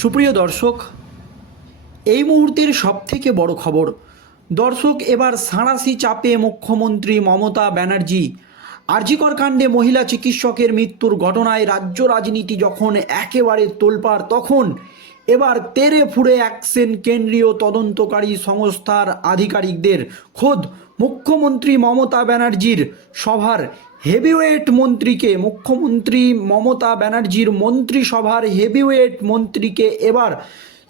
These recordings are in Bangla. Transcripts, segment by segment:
সুপ্রিয় দর্শক, এই মুহূর্তের সবথেকে বড় খবর, দর্শক এবার সাঁড়াশি চাপে মুখ্যমন্ত্রী মমতা ব্যানার্জি, আরজিকর কাণ্ডে মহিলা চিকিৎসকের মৃত্যুর ঘটনায় রাজ্য রাজনীতি যখন একেবারে তোলপাড়, তখন এবার তেরে ফুড়ে অ্যাকশন কেন্দ্রীয় তদন্তকারী সংস্থার আধিকারিকদের খোদ মুখ্যমন্ত্রী মমতা ব্যানার্জির সভার হেভিওয়েট মন্ত্রীকে, মুখ্যমন্ত্রী মমতা ব্যানার্জির মন্ত্রিসভার হেভিওয়েট মন্ত্রীকে এবার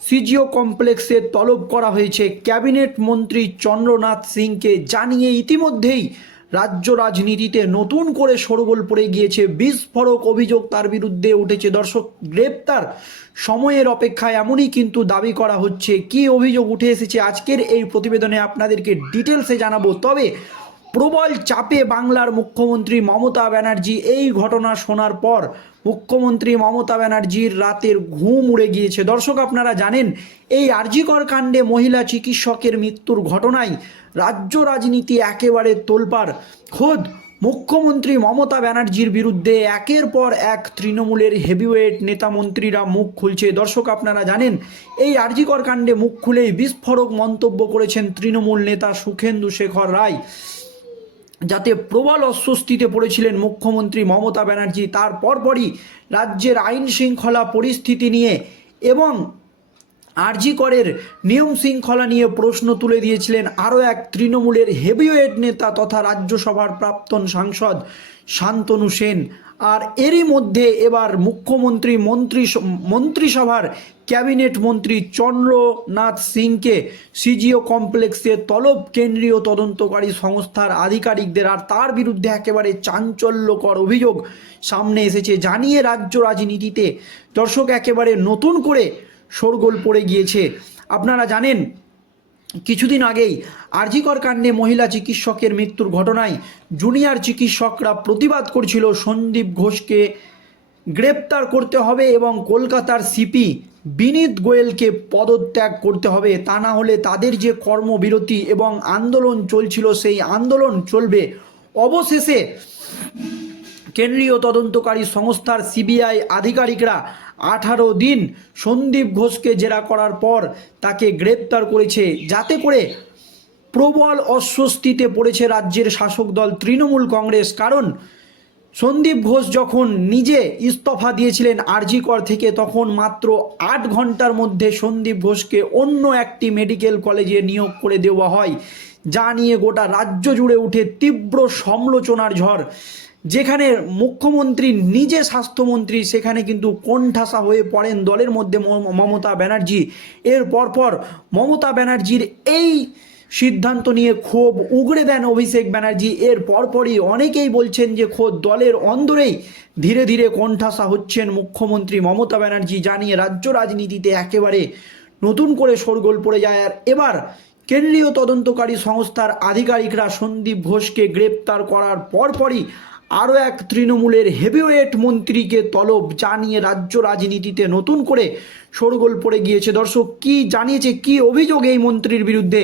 সিজিও কমপ্লেক্সে তলব করা হয়েছে। ক্যাবিনেট মন্ত্রী চন্দ্রনাথ সিংকে জানিয়ে ইতিমধ্যেই রাজ্য রাজনীতিতে নতুন করে সরগোল পড়ে গিয়েছে। বিস্ফোরক অভিযোগ তার বিরুদ্ধে উঠেছে। দর্শক, গ্রেপ্তার সময়ের অপেক্ষায় এমনই কিন্তু দাবি করা হচ্ছে। কি অভিযোগ উঠে এসেছে আজকের এই প্রতিবেদনে আপনাদেরকে ডিটেলসে জানাব। তবে প্রবল চাপে বাংলার মুখ্যমন্ত্রী মমতা ব্যানার্জি এই ঘটনা শোনার পর মুখ্যমন্ত্রী মমতা ব্যানার্জির রাতের ঘুম উড়ে গিয়েছে। দর্শক, আপনারা জানেন, এই আরজিকর কাণ্ডে মহিলা চিকিৎসকের মৃত্যুর ঘটনায় রাজ্য রাজনীতি একেবারে তোলপাড়। খোদ, মুখ্যমন্ত্রী মমতা ব্যানার্জির বিরুদ্ধে একের পর এক তৃণমূলের হেভিওয়েট নেতা মন্ত্রীরা মুখ খুলছে। দর্শক, আপনারা জানেন, এই আরজিকর কাণ্ডে মুখ খুলেই বিস্ফোরক মন্তব্য করেছেন তৃণমূল নেতা সুখেন্দু শেখর রায়। যাতে প্রবল অস্বস্তিতে পড়েছিলেন মুখ্যমন্ত্রী মমতা ব্যানার্জি, তার পরপরই রাজ্যের আইন শৃঙ্খলা পরিস্থিতি নিয়ে এবং আরজি করের নিয়ম শৃঙ্খলা নিয়ে প্রশ্ন তুলে দিয়েছিলেন আরও এক তৃণমূলের হেভিওয়েট নেতা তথা রাজ্যসভার প্রাক্তন সাংসদ শান্তনু সেন। আর এরই মধ্যে এবার মুখ্যমন্ত্রী, মন্ত্রী মন্ত্রিসভার ক্যাবিনেট মন্ত্রী চন্দ্রনাথ সিংকে সিজিও কমপ্লেক্সে তলব কেন্দ্রীয় তদন্তকারী সংস্থার আধিকারিকদের আর তার বিরুদ্ধে একেবারে চাঞ্চল্যকর অভিযোগ সামনে এসেছে। জানিয়ে রাজ্য রাজনীতিতে দর্শক একেবারে নতুন করে শোরগোল পড়ে গিয়েছে। আপনারা জানেন কিছুদিন আগেই আরজিকর কাণ্ডে মহিলা চিকিৎসকের মৃত্যুর ঘটনায় জুনিয়র চিকিৎসকরা প্রতিবাদ করছিল সন্দীপ ঘোষকে গ্রেপ্তার করতে হবে এবং কলকাতার সিপি বিনীত গোয়েলকে পদত্যাগ করতে হবে। তা না হলে তাদের যে কর্মবিরতি এবং আন্দোলন চলছিল, সেই আন্দোলন চলবে। অবশেষে কেন্দ্রীয় তদন্তকারী সংস্থার সিবিআই আধিকারিকরা আঠারো দিন সন্দীপ ঘোষকে জেরা করার পর তাকে গ্রেপ্তার করেছে। যাতে করে প্রবল অস্বস্তিতে পড়েছে রাজ্যের শাসক দল তৃণমূল কংগ্রেস। কারণ সন্দীপ ঘোষ যখন নিজে ইস্তফা দিয়েছিলেন আরজিকর থেকে, তখন মাত্র আট ঘণ্টার মধ্যে সন্দীপ ঘোষকে অন্য একটি মেডিকেল কলেজে নিয়োগ করে দেওয়া হয়। যা নিয়ে গোটা রাজ্য জুড়ে উঠে তীব্র সমালোচনার ঝড়। যেখানে মুখ্যমন্ত্রী নিজে স্বাস্থ্যমন্ত্রী, সেখানে কিন্তু কোণঠাসা হয়ে পড়েন দলের মধ্যে মমতা ব্যানার্জি। এর পরপর মমতা ব্যানার্জির এই সিদ্ধান্ত নিয়ে ক্ষোভ উগড়ে দেন অভিষেক ব্যানার্জি। এর পরপরই অনেকেই বলছেন যে খোদ দলের অন্দরেই ধীরে ধীরে কোণঠাসা হচ্ছেন মুখ্যমন্ত্রী মমতা ব্যানার্জি, জানিয়ে রাজ্য রাজনীতিতে একেবারে নতুন করে শোরগোল পড়ে যায়। আর এবার কেন্দ্রীয় তদন্তকারী সংস্থার আধিকারিকরা সন্দীপ ঘোষকে গ্রেপ্তার করার পরপরই আরও এক তৃণমূলের হেভিওয়েট মন্ত্রীকে তলব জানিয়ে রাজ্য রাজনীতিতে নতুন করে শোরগোল পড়ে গিয়েছে। দর্শক, কি জানিয়েছে, কি অভিযোগ এই মন্ত্রীর বিরুদ্ধে?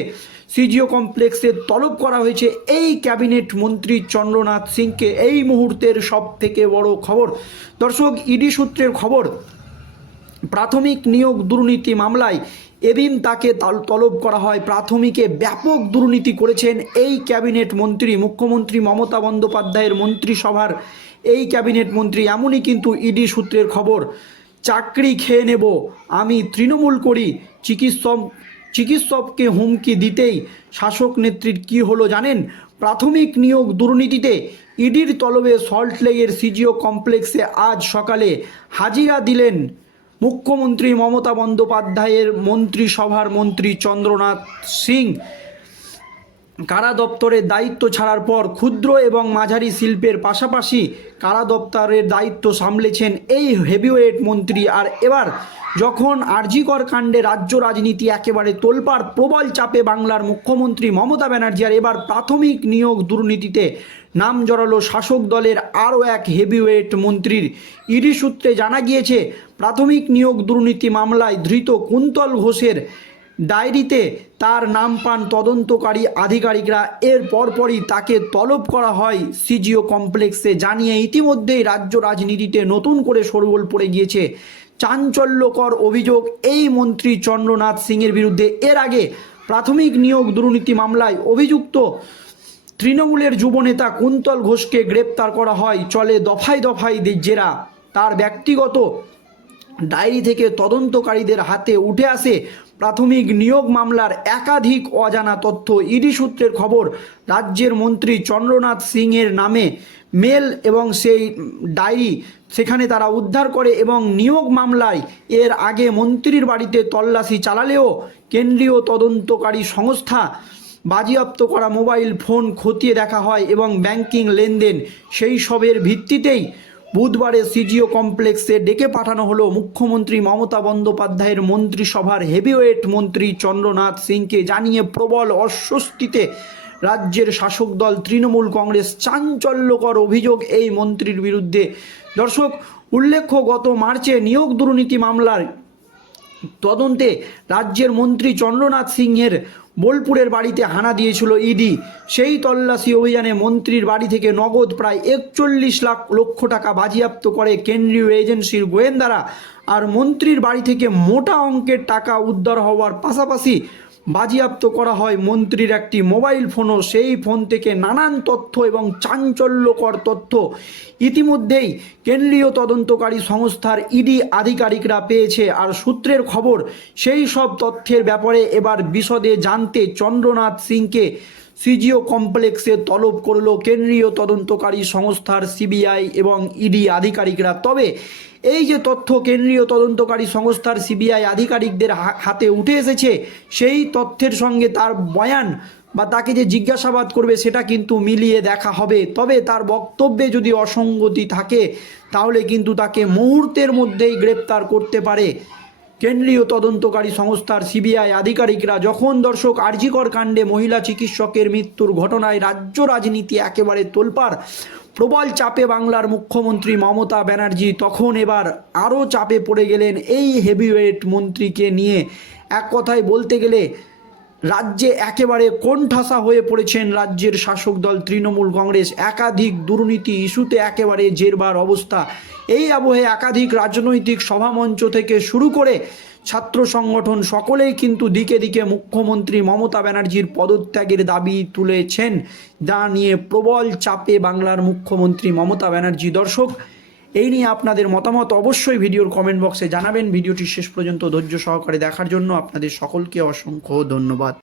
সিজিও কমপ্লেক্সে তলব করা হয়েছে এই ক্যাবিনেট মন্ত্রী চন্দ্রনাথ সিংকে। এই মুহূর্তের সব থেকে বড় খবর। দর্শক, ইডি সূত্রের খবর প্রাথমিক নিয়োগ দুর্নীতি মামলায় এদিন তাকে তাল- তলব করা হয়। প্রাথমিকে ব্যাপক দুর্নীতি করেছেন এই ক্যাবিনেট মন্ত্রী, মুখ্যমন্ত্রী মমতা বন্দ্যোপাধ্যায়ের মন্ত্রিসভার এই ক্যাবিনেট মন্ত্রী। এমনই কিন্তু ইডি সূত্রের খবর। চাকরি খেয়ে নেব, আমি তৃণমূল করি, চিকিৎসক, চিকিৎসককে হুমকি দিতেই শাসক নেত্রীর কি হলো জানেন? প্রাথমিক নিয়োগ দুর্নীতিতে ইডির তলবে সল্টলেগের সিজিও কমপ্লেক্সে আজ সকালে হাজিরা দিলেন মুখ্যমন্ত্রী মমতা বন্দ্যোপাধ্যায়ের মন্ত্রিসভার মন্ত্রী চন্দ্রনাথ সিং কারা দপ্তরের দায়িত্ব ছাড়ার পর ক্ষুদ্র এবং মাঝারি শিল্পের পাশাপাশি কারা দপ্তরের দায়িত্ব সামলেছেন এই হেভিওয়েট মন্ত্রী। আর এবার যখন আরজিকর কাণ্ডে রাজ্য রাজনীতি একেবারে তোলপাড়, প্রবল চাপে বাংলার মুখ্যমন্ত্রী মমতা ব্যানার্জি আর এবার প্রাথমিক নিয়োগ দুর্নীতিতে নাম জড়ালো শাসক দলের আরও এক হেভিওয়েট মন্ত্রীর। ইডি সূত্রে জানা গিয়েছে, প্রাথমিক নিয়োগ দুর্নীতি মামলায় ধৃত কুন্তল ঘোষের ডায়েরিতে তার নাম পান তদন্তকারী আধিকারিকরা। এর পরপরই তাকে তলব করা হয় সিজিও কমপ্লেক্সে, জানিয়ে ইতিমধ্যেই রাজ্য রাজনীতিতে নতুন করে শোরগোল পড়ে গিয়েছে। চাঞ্চল্যকর অভিযোগ, এই মন্ত্রী চন্দ্রনাথ সিংয়ের বিরুদ্ধে। এর আগে প্রাথমিক নিয়োগ দুর্নীতি মামলায় অভিযুক্ত তৃণমূলের যুবনেতা কুন্তল ঘোষকে গ্রেপ্তার করা হয়। চলে দফায় দফায় জেরা। তার ব্যক্তিগত ডায়েরি থেকে তদন্তকারীদের হাতে উঠে আসে প্রাথমিক নিয়োগ মামলার একাধিক অজানা তথ্য। ইডি সূত্রের খবর, রাজ্যের মন্ত্রী চন্দ্রনাথ সিংয়ের নামে মেল এবং সেই ডায়েরি সেখানে তারা উদ্ধার করে এবং নিয়োগ মামলায় এর আগে মন্ত্রীর বাড়িতে তল্লাশি চালালেও কেন্দ্রীয় তদন্তকারী সংস্থা বাজেয়াপ্ত করা মোবাইল ফোন খতিয়ে দেখা হয় এবং ব্যাংকিং লেনদেন সেই সবের ভিত্তিতেই বুধবারে সিজিও কমপ্লেক্সে ডেকে পাঠানো হলো মুখ্যমন্ত্রী মমতা বন্দ্যোপাধ্যায়ের মন্ত্রিসভার হেভিওয়েট মন্ত্রী চন্দ্রনাথ সিংকে জানিয়ে প্রবল অস্বস্তিতে রাজ্যের শাসক দল তৃণমূল কংগ্রেস চাঞ্চল্যকর অভিযোগ এই মন্ত্রীর বিরুদ্ধে। দর্শক, উল্লেখ্য গত মার্চে নিয়োগ দুর্নীতি মামলার তদন্তে রাজ্যের মন্ত্রী চন্দ্রনাথ সিংহের বোলপুরের বাড়িতে হানা দিয়েছিল ইডি। সেই তল্লাশি অভিযানে মন্ত্রীর বাড়ি থেকে নগদ প্রায় একচল্লিশ লাখ, লক্ষ টাকা বাজেয়াপ্ত করে কেন্দ্রীয় এজেন্সির গোয়েন্দারা। আর মন্ত্রীর বাড়ি থেকে মোটা অঙ্কের টাকা উদ্ধার হওয়ার পাশাপাশি বাজেয়াপ্ত করা হয় মন্ত্রীর একটি মোবাইল ফোনও। সেই ফোন থেকে নানান তথ্য এবং চাঞ্চল্যকর তথ্য ইতিমধ্যেই কেন্দ্রীয় তদন্তকারী সংস্থার ইডি আধিকারিকরা পেয়েছে। আর সূত্রের খবর, সেই সব তথ্যের ব্যাপারে এবার বিশদে জানতে চন্দ্রনাথ সিংকে সিজিও কমপ্লেক্সে তলব করল কেন্দ্রীয় তদন্তকারী সংস্থার সিবিআই এবং ইডি আধিকারিকরা। তবে এই যে তথ্য কেন্দ্রীয় তদন্তকারী সংস্থার সিবিআই আধিকারিকদের হাতে উঠে এসেছে, সেই তথ্যের সঙ্গে তার বয়ান বা তাকে যে জিজ্ঞাসাবাদ করবে সেটা কিন্তু মিলিয়ে দেখা হবে। তবে তার বক্তব্যে যদি অসঙ্গতি থাকে, তাহলে কিন্তু তাকে মুহূর্তের মধ্যেই গ্রেপ্তার করতে পারে। কেন্দ্রীয় তদন্তকারী সংস্থার সিবিআই আধিকারিকরা যখন দর্শক আরজিকর কাণ্ডে মহিলা চিকিৎসকের মৃত্যুর ঘটনায় রাজ্য রাজনীতি একেবারে তোলপাড়, প্রবল চাপে বাংলার মুখ্যমন্ত্রী মমতা ব্যানার্জি তখন এবার আরও চাপে পড়ে গেলেন এই হেভিওয়েট মন্ত্রীকে নিয়ে। এক কথায় বলতে গেলে রাজ্যে একেবারে কোণঠাসা হয়ে পড়েছেন রাজ্যের শাসক দল তৃণমূল কংগ্রেস। একাধিক দুর্নীতি ইস্যুতে একেবারে জেরবার অবস্থা। এই আবহে একাধিক রাজনৈতিক সভামঞ্চ থেকে শুরু করে ছাত্র সংগঠন সকলেই কিন্তু দিকে দিকে মুখ্যমন্ত্রী মমতা ব্যানার্জির পদত্যাগের দাবি তুলেছেন। যা নিয়ে প্রবল চাপে বাংলার মুখ্যমন্ত্রী মমতা ব্যানার্জি দর্শক এই নিয়ে আপনাদের মতামত অবশ্যই ভিডিওর কমেন্ট বক্সে জানাবেন। ভিডিওটি শেষ পর্যন্ত ধৈর্য সহকারে দেখার জন্য আপনাদের সকলকে অসংখ্য ধন্যবাদ।